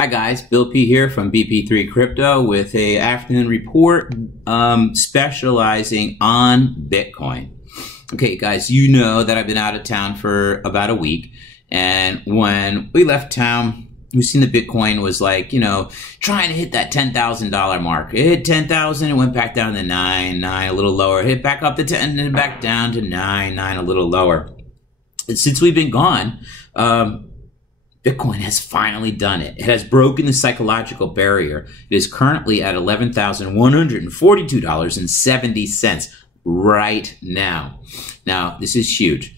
Hi guys, Bill P here from bp3 Crypto with a afternoon report specializing on Bitcoin. Okay guys, you know that I've been out of town for about a week, and when we left town, we've seen the Bitcoin was like, trying to hit that $10,000 mark. It hit 10,000, it went back down to 9, a little lower, hit back up to 10, and then back down to 9, a little lower. And since we've been gone, Bitcoin has finally done it. It has broken the psychological barrier. It is currently at $11,142.70 right now. Now, this is huge.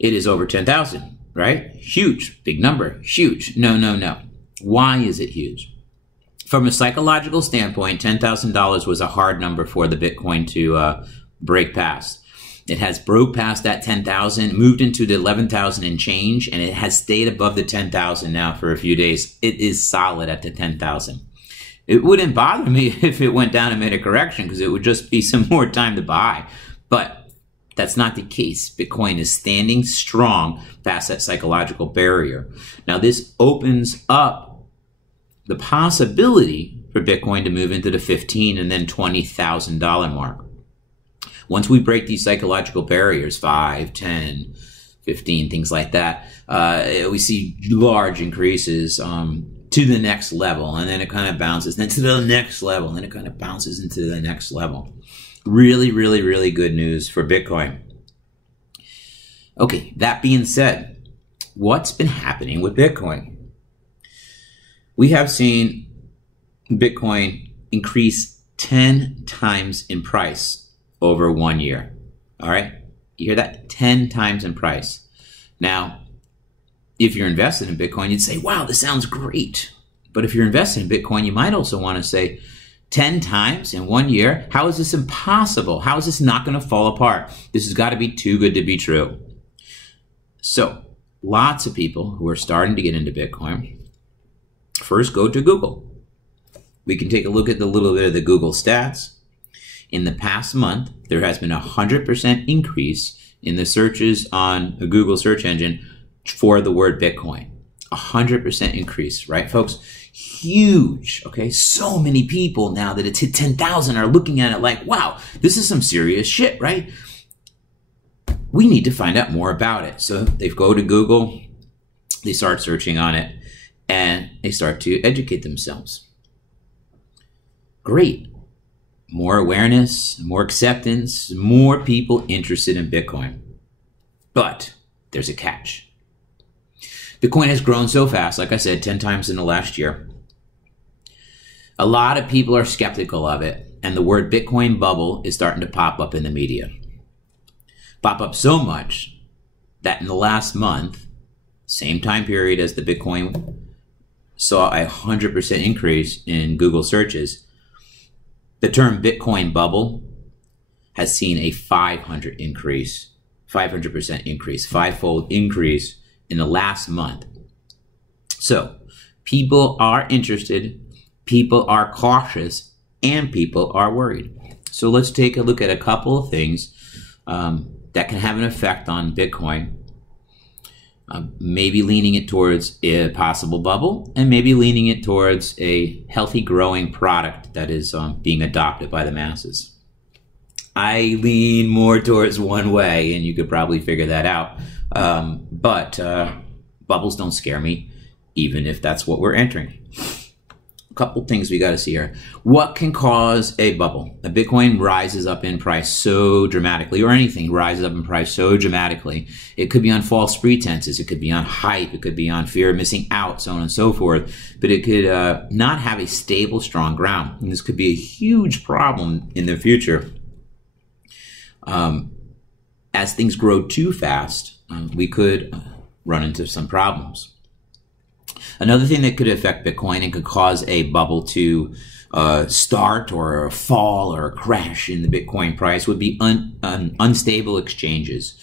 It is over 10,000, right? Huge, big number, huge. No. Why is it huge? From a psychological standpoint, $10,000 was a hard number for the Bitcoin to break past. It has broke past that 10,000, moved into the 11,000 and change, and it has stayed above the 10,000 now for a few days. It is solid at the 10,000. It wouldn't bother me if it went down and made a correction, because it would just be some more time to buy. But that's not the case. Bitcoin is standing strong past that psychological barrier. Now, this opens up the possibility for Bitcoin to move into the $15,000 and then $20,000 mark. Once we break these psychological barriers, 5, 10, 15, things like that, we see large increases to the next level, and then it kind of bounces, then to the next level, and then it kind of bounces into the next level. Really, really, really good news for Bitcoin. Okay, that being said, what's been happening with Bitcoin? We have seen Bitcoin increase 10 times in price over 1 year. All right, you hear that? 10 times in price. Now, if you're invested in Bitcoin, you'd say, wow, this sounds great. But if you're invested in Bitcoin, you might also want to say 10 times in 1 year. How is this impossible? How is this not going to fall apart? This has got to be too good to be true. So lots of people who are starting to get into Bitcoin first go to Google. We can take a look at the little bit of the Google stats. In the past month, there has been a 100% increase in the searches on a Google search engine for the word Bitcoin. 100% increase, right, folks? Huge, okay? So many people now that it's hit 10,000 are looking at it like, wow, this is some serious shit, right? We need to find out more about it. So they go to Google, they start searching on it, and they start to educate themselves. Great. More awareness, more acceptance, more people interested in Bitcoin. But there's a catch. Bitcoin has grown so fast, like I said, 10 times in the last year. A lot of people are skeptical of it, and the word Bitcoin bubble is starting to pop up in the media. Pop up so much that in the last month, same time period as the Bitcoin saw a 100% increase in Google searches, the term Bitcoin bubble has seen a 500% increase, 5-fold increase in the last month. So people are interested, people are cautious, and people are worried. So let's take a look at a couple of things that can have an effect on Bitcoin. Maybe leaning it towards a possible bubble, and maybe leaning it towards a healthy growing product that is being adopted by the masses. I lean more towards one way, and you could probably figure that out. But bubbles don't scare me, even if that's what we're entering. A couple things we got to see here. What can cause a bubble? A Bitcoin rises up in price so dramatically, or anything rises up in price so dramatically. It could be on false pretenses. It could be on hype. It could be on fear of missing out, so on and so forth. But it could not have a stable, strong ground. And this could be a huge problem in the future. As things grow too fast, we could run into some problems. Another thing that could affect Bitcoin and could cause a bubble to start or a fall or a crash in the Bitcoin price would be unstable exchanges.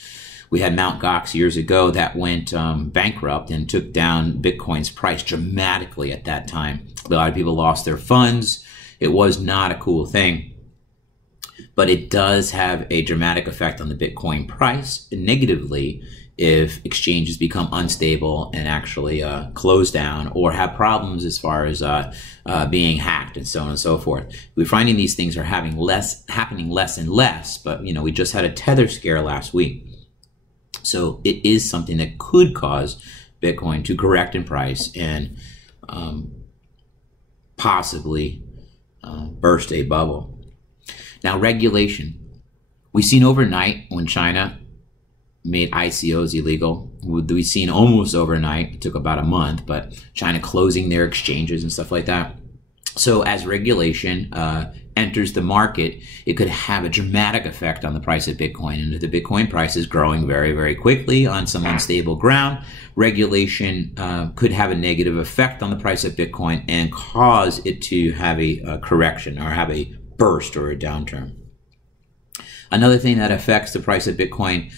We had Mt. Gox years ago that went bankrupt and took down Bitcoin's price dramatically at that time. A lot of people lost their funds. It was not a cool thing. But it does have a dramatic effect on the Bitcoin price negatively if exchanges become unstable and actually close down or have problems as far as being hacked and so on and so forth. We're finding these things are happening less and less, but we just had a tether scare last week. So it is something that could cause Bitcoin to correct in price and possibly burst a bubble. Now, regulation. We've seen overnight when China made ICOs illegal. We've seen almost overnight, it took about a month, but China closing their exchanges and stuff like that. So as regulation enters the market, it could have a dramatic effect on the price of Bitcoin. And if the Bitcoin price is growing very, very quickly on some unstable ground, regulation could have a negative effect on the price of Bitcoin and cause it to have a correction or have a burst or a downturn. Another thing that affects the price of Bitcoin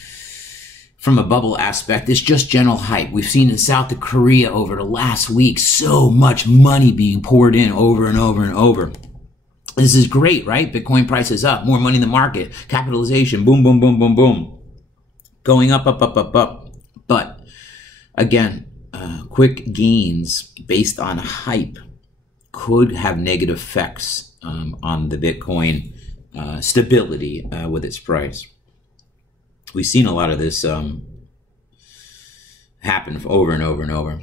from a bubble aspect is just general hype. We've seen in South Korea over the last week so much money being poured in over and over and over. This is great, right? Bitcoin price is up, more money in the market, capitalization, boom, boom, boom, boom, boom. Going up, up, up, up, up. But again, quick gains based on hype could have negative effects on the Bitcoin stability with its price. We've seen a lot of this happen over and over and over.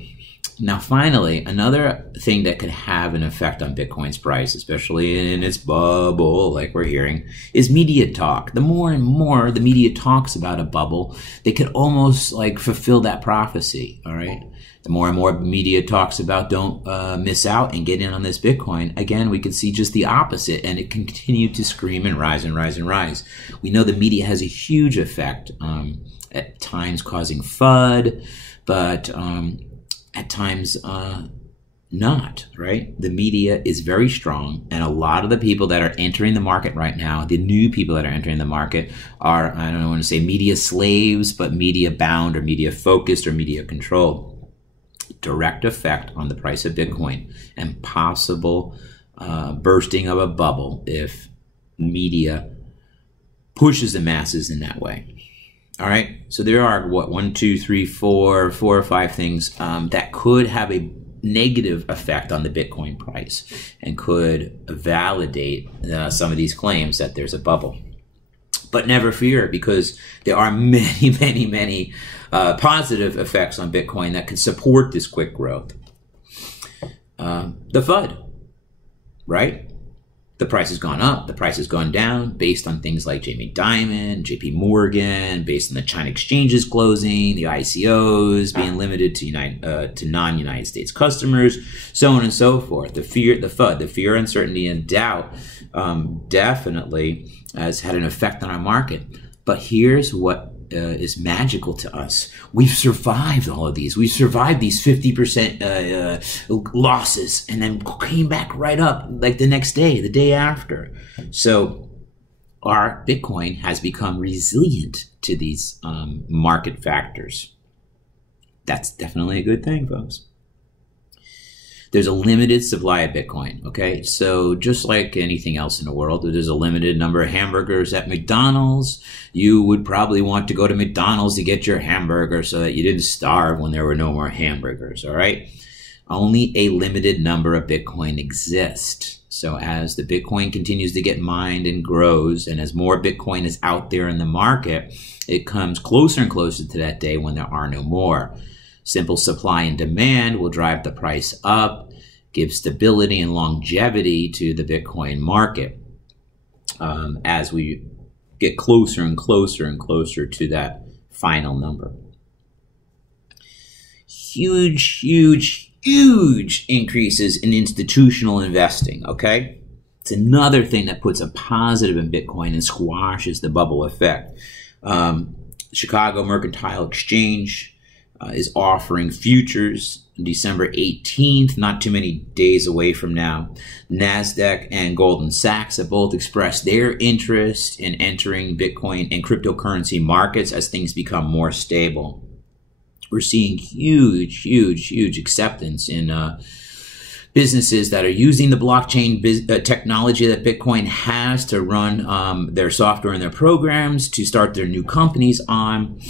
Now, finally, another thing that could have an effect on Bitcoin's price, especially in its bubble, like we're hearing, is media talk. The more and more the media talks about a bubble, they could almost like fulfill that prophecy, all right? The more and more media talks about don't miss out and get in on this Bitcoin, again, we can see just the opposite, and it can continue to scream and rise and rise and rise. We know the media has a huge effect, at times causing FUD, but at times not, right? The media is very strong, and a lot of the people that are entering the market right now, the new people that are entering the market are, I don't want to say media slaves, but media bound or media focused or media controlled. Direct effect on the price of Bitcoin and possible bursting of a bubble if media pushes the masses in that way. All right, so there are four or five things that could have a negative effect on the Bitcoin price and could validate some of these claims that there's a bubble. But never fear, because there are many, many, many positive effects on Bitcoin that can support this quick growth. The FUD, right? The price has gone up, the price has gone down based on things like Jamie Dimon, JP Morgan, based on the China exchanges closing, the ICOs being limited to non-United States customers, so on and so forth. The fear, the FUD, the fear, uncertainty, and doubt definitely has had an effect on our market. But here's what is magical to us. We've survived all of these. We've survived these 50% losses and then came back right up like the next day, the day after. So our Bitcoin has become resilient to these market factors. That's definitely a good thing, folks. There's a limited supply of Bitcoin, okay? So just like anything else in the world, there's a limited number of hamburgers at McDonald's. You would probably want to go to McDonald's to get your hamburger so that you didn't starve when there were no more hamburgers, all right? Only a limited number of Bitcoin exist. So as the Bitcoin continues to get mined and grows, and as more Bitcoin is out there in the market, it comes closer and closer to that day when there are no more. Simple supply and demand will drive the price up, give stability and longevity to the Bitcoin market as we get closer and closer and closer to that final number. Huge, huge, huge increases in institutional investing, okay? It's another thing that puts a positive in Bitcoin and squashes the bubble effect. Chicago Mercantile Exchange is offering futures December 18th, not too many days away from now. NASDAQ and Goldman Sachs have both expressed their interest in entering Bitcoin and cryptocurrency markets as things become more stable. We're seeing huge, huge, huge acceptance in businesses that are using the blockchain technology that Bitcoin has to run their software and their programs, to start their new companies on.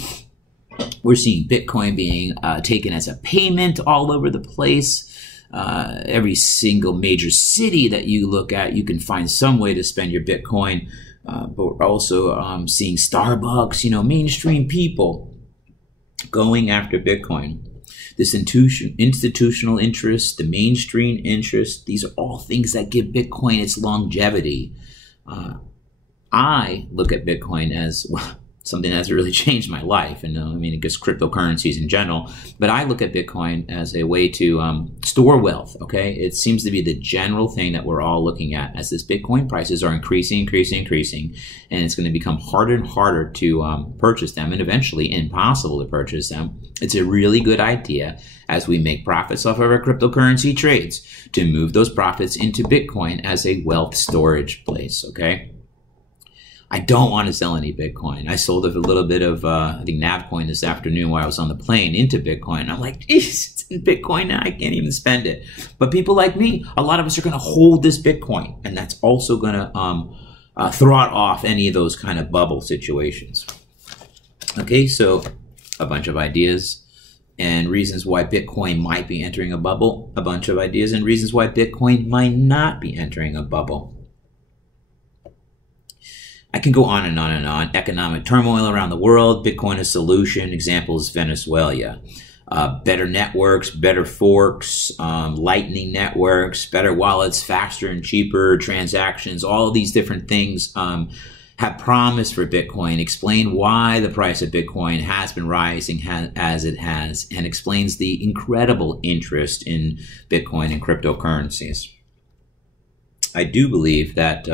We're seeing Bitcoin being taken as a payment all over the place. Every single major city that you look at, you can find some way to spend your Bitcoin. But we're also seeing Starbucks, mainstream people going after Bitcoin. This institutional interest, the mainstream interest, these are all things that give Bitcoin its longevity. I look at Bitcoin as something that's really changed my life. And I guess cryptocurrencies in general, but I look at Bitcoin as a way to store wealth. Okay. It seems to be the general thing that we're all looking at as this Bitcoin prices are increasing. And it's going to become harder and harder to purchase them, and eventually impossible to purchase them. It's a really good idea, as we make profits off of our cryptocurrency trades, to move those profits into Bitcoin as a wealth storage place. Okay. I don't want to sell any Bitcoin. I sold a little bit of, I think, Navcoin this afternoon while I was on the plane into Bitcoin. I'm like, geez, it's in Bitcoin now. I can't even spend it. But people like me, a lot of us are going to hold this Bitcoin. And that's also going to throw off any of those kind of bubble situations. Okay, so a bunch of ideas and reasons why Bitcoin might be entering a bubble. A bunch of ideas and reasons why Bitcoin might not be entering a bubble. I can go on and on and on. Economic turmoil around the world, Bitcoin a solution. Examples, Venezuela. Better networks, better forks, lightning networks, better wallets, faster and cheaper transactions. All of these different things have promise for Bitcoin, explain why the price of Bitcoin has been rising as it has, and explains the incredible interest in Bitcoin and cryptocurrencies. I do believe that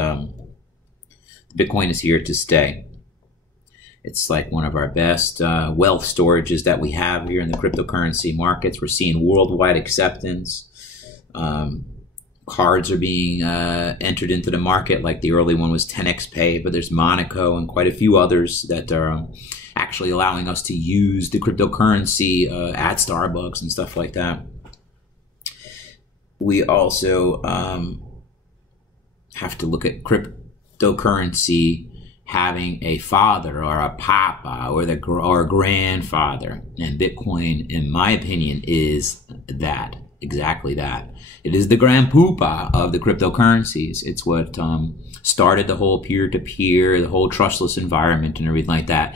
Bitcoin is here to stay. It's like one of our best wealth storages that we have here in the cryptocurrency markets. We're seeing worldwide acceptance. Cards are being entered into the market, like the early one was 10x Pay, but there's Monaco and quite a few others that are actually allowing us to use the cryptocurrency at Starbucks and stuff like that. We also have to look at cryptocurrency having a father or a papa or a grandfather, and Bitcoin, in my opinion, is that, exactly that. It is the grandpoopa of the cryptocurrencies. It's what started the whole peer-to-peer, the whole trustless environment and everything like that.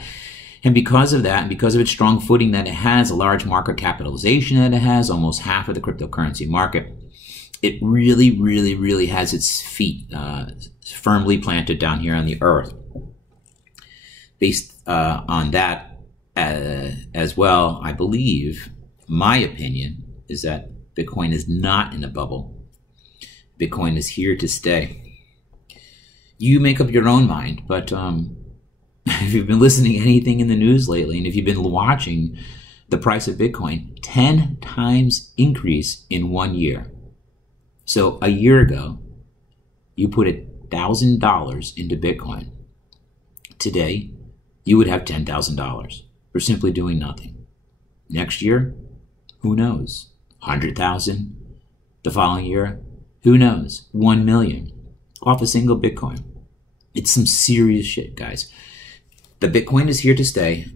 And because of that, and because of its strong footing that it has, a large market capitalization that it has, almost half of the cryptocurrency market, it really, really, really has its feet firmly planted down here on the earth. Based on that as well, I believe, my opinion, is that Bitcoin is not in a bubble. Bitcoin is here to stay. You make up your own mind, but if you've been listening to anything in the news lately, and if you've been watching the price of Bitcoin, 10 times increase in 1 year. So a year ago, you put $1,000 into Bitcoin. Today, you would have $10,000 for simply doing nothing. Next year, who knows? 100,000. The following year, who knows? 1 million off a single Bitcoin. It's some serious shit, guys. The Bitcoin is here to stay.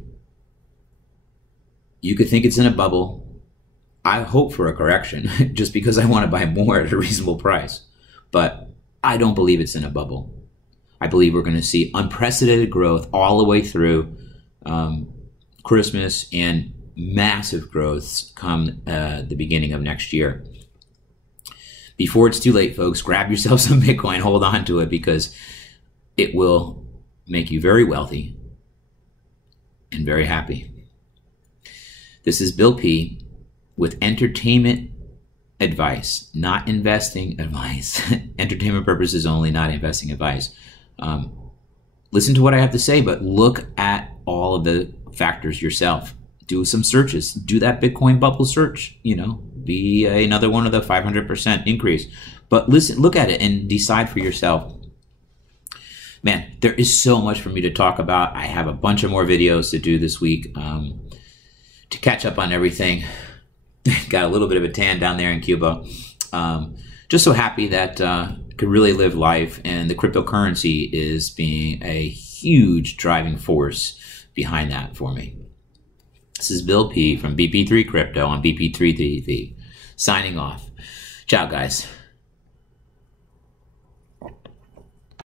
You could think it's in a bubble. I hope for a correction just because I want to buy more at a reasonable price. But I don't believe it's in a bubble. I believe we're going to see unprecedented growth all the way through Christmas, and massive growths come the beginning of next year. Before it's too late, folks, grab yourself some Bitcoin, hold on to it, because it will make you very wealthy and very happy. This is Bill P. with entertainment advice, not investing advice. Entertainment purposes only, not investing advice. Listen to what I have to say, but look at all of the factors yourself. Do some searches. Do that Bitcoin bubble search. Be another one of the 500% increase. But listen, look at it and decide for yourself. Man, there is so much for me to talk about. I have a bunch of more videos to do this week to catch up on everything. Got a little bit of a tan down there in Cuba. Just so happy that could really live life, and the cryptocurrency is being a huge driving force behind that for me. This is Bill P from BP3 Crypto on bp3tv, signing off. Ciao, guys.